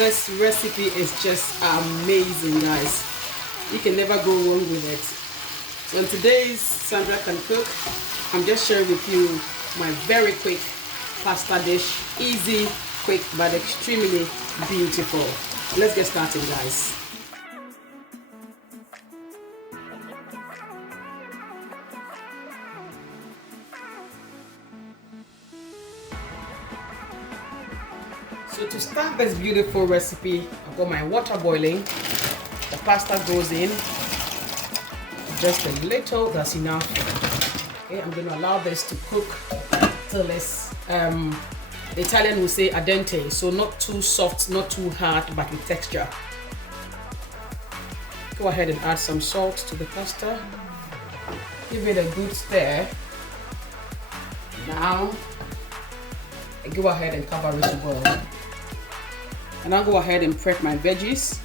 This recipe is just amazing, guys. You can never go wrong with it. So in today's Sandra Can Cook, I'm just sharing with you my very quick pasta dish. Easy, quick, but extremely beautiful. Let's get started, guys. So to start this beautiful recipe, I've got my water boiling. The pasta goes in. Just a little, that's enough. Okay, I'm going to allow this to cook till it's, the Italian will say al dente, so not too soft, not too hard, but with texture. Go ahead and add some salt to the pasta. Give it a good stir. Now, go ahead and cover it to boil. And I'll go ahead and prep my veggies.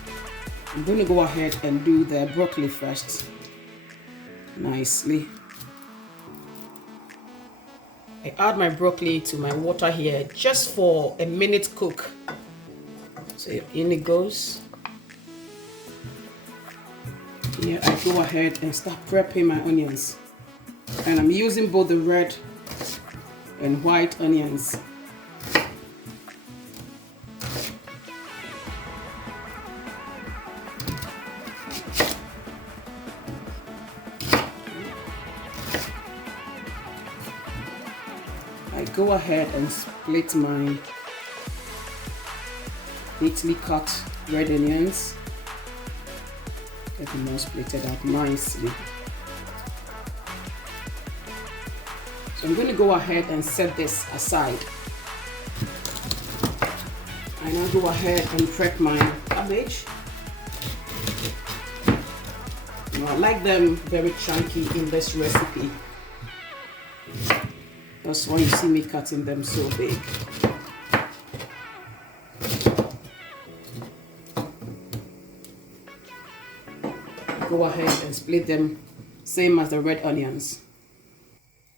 I'm going to go ahead and do the broccoli first. Nicely. I add my broccoli to my water here just for a minute cook. So in it goes. Here I go ahead and start prepping my onions. And I'm using both the red and white onions. I go ahead and split my neatly cut red onions. Get them all splitted out nicely. So I'm going to go ahead and set this aside. I now go ahead and prep my cabbage. Now, I like them very chunky in this recipe. That's why you see me cutting them so big. Go ahead and split them, same as the red onions.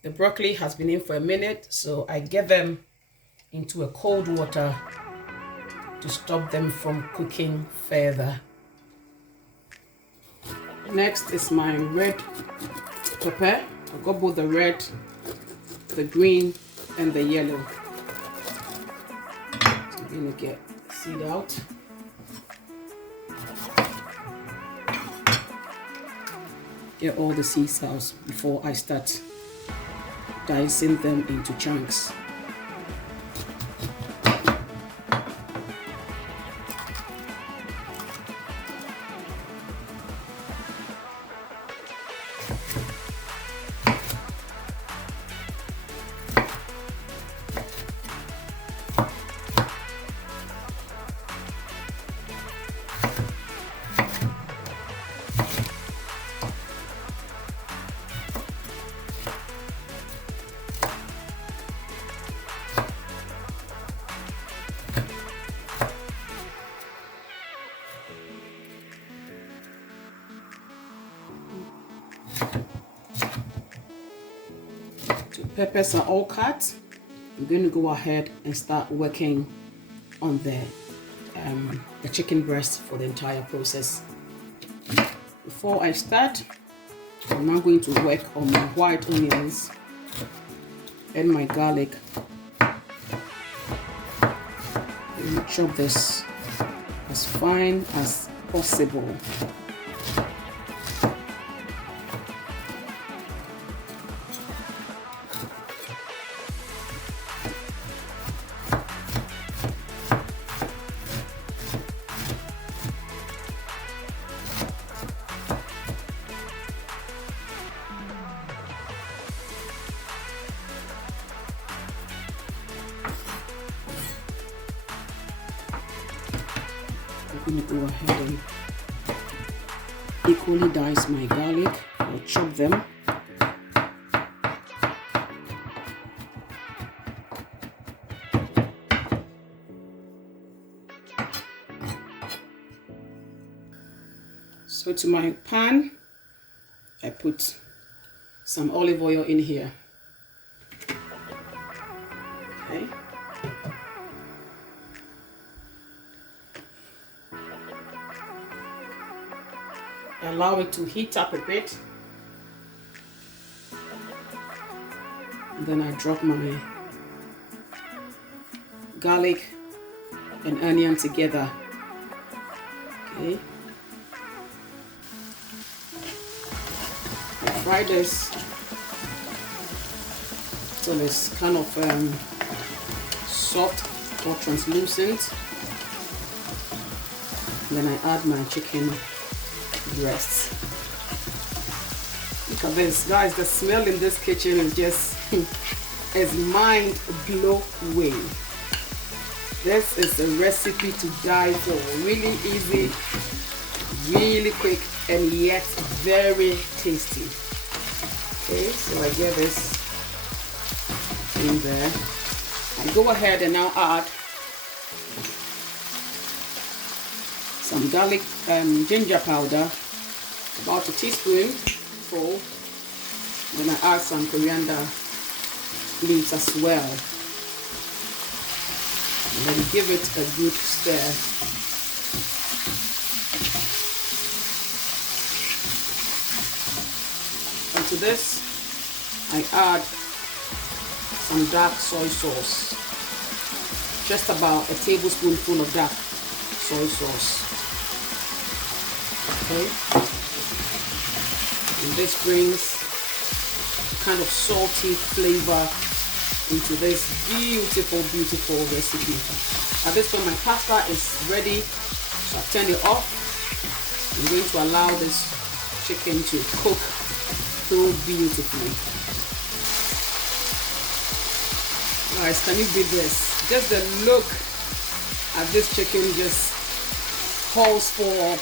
The broccoli has been in for a minute, so I get them into a cold water to stop them from cooking further. Next is my red pepper. I've got both the red, the green, and the yellow. So I'm going to get seed out. Get all the seeds out before I start dicing them into chunks. Peppers are all cut. I'm going to go ahead and start working on the chicken breast for the entire process. Before I start, I'm now going to work on my white onions and my garlic. And chop this as fine as possible. I'm going to go ahead and equally dice my garlic or chop them. So to my pan, I put some olive oil in here. Okay. Allow it to heat up a bit. And then I drop my garlic and onion together. Okay. I fry this till it's kind of soft or translucent. Then I add my chicken breasts. Look at this, guys. The smell in this kitchen is just is mind blowing. This is a recipe to die for. Really easy, really quick, and yet very tasty. Okay, so I get this in there. I go ahead and now add some garlic ginger powder, about a teaspoonful. Then I add some coriander leaves as well. And then give it a good stir. And to this, I add some dark soy sauce. Just about a tablespoonful of dark soy sauce. Okay. And this brings kind of salty flavor into this beautiful recipe. At this point my pasta is ready, so I've turned it off. I'm going to allow this chicken to cook so beautifully. Guys, can you beat this? Just the look at this chicken just calls for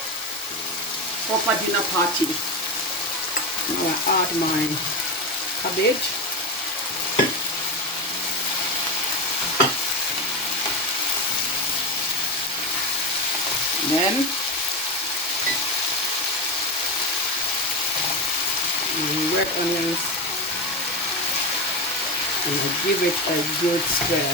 proper dinner party. Now I add my cabbage. Then red onions, and I give it a good stir.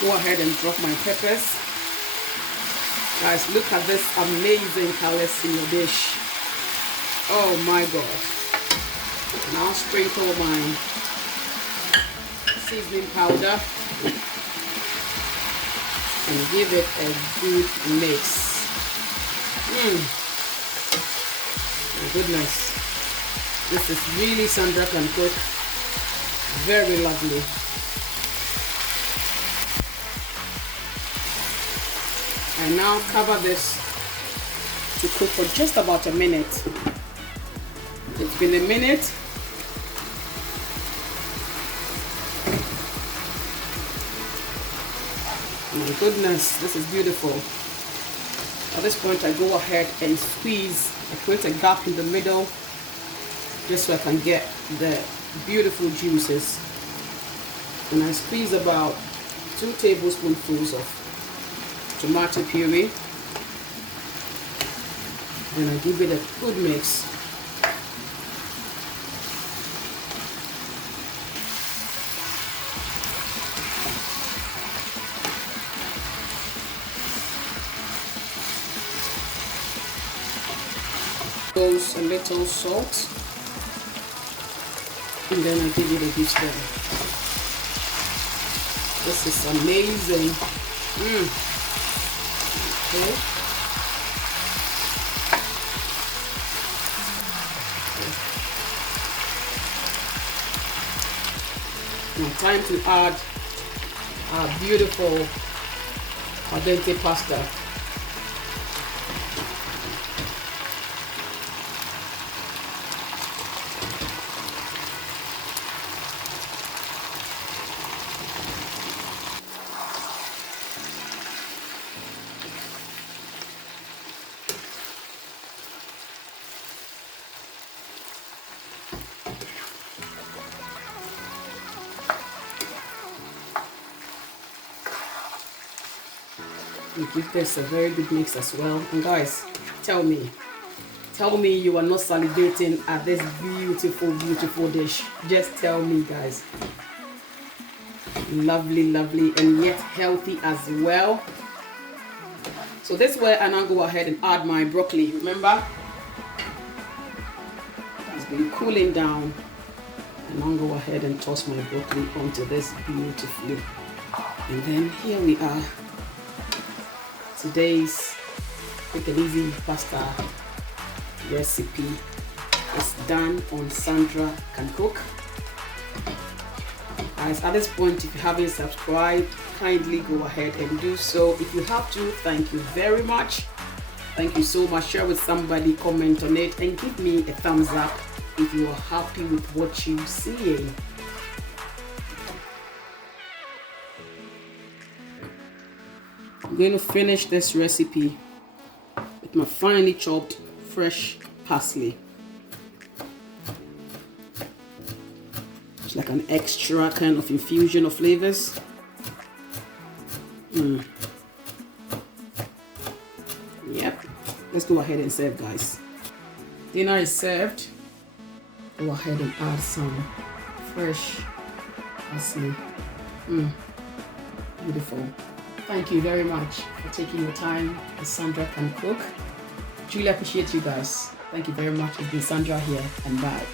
Go ahead and drop my peppers. Guys, look at this amazing colors in your dish. Oh my God. Now sprinkle my seasoning powder and give it a good mix. My goodness. This is really Sandra can cook. Very lovely. I now cover this to cook for just about a minute. It's been a minute. My goodness, this is beautiful. At this point, I go ahead and squeeze. I create a gap in the middle just so I can get the beautiful juices. And I squeeze about 2 tablespoonfuls of tomato puree. Then I give it a good mix. Goes a little salt, and then I give it a good stir. This is amazing. Okay. Now time to add our beautiful al dente pasta. You give this a very good mix as well. And guys, tell me Tell me you are not salivating at this beautiful, beautiful dish. Just tell me, guys. Lovely, lovely, and yet healthy as well. So this is where I now go ahead and add my broccoli. Remember, it's been cooling down. And I'll go ahead and toss my broccoli onto this beautifully. And then here we are. Today's quick and easy pasta recipe is done on Sandra Can Cook. Guys, at this point, if you haven't subscribed, kindly go ahead and do so. If you have to, thank you very much. Thank you so much. Share with somebody, comment on it, and give me a thumbs up if you are happy with what you see. I'm going to finish this recipe with my finely chopped fresh parsley. It's like an extra kind of infusion of flavors. Yep. Let's go ahead and serve, guys. Dinner is served. Go ahead and add some fresh parsley. Beautiful. Thank you very much for taking your time as Sandra Can Cook. Truly appreciate you guys. Thank you very much. It's been Sandra here, and bye.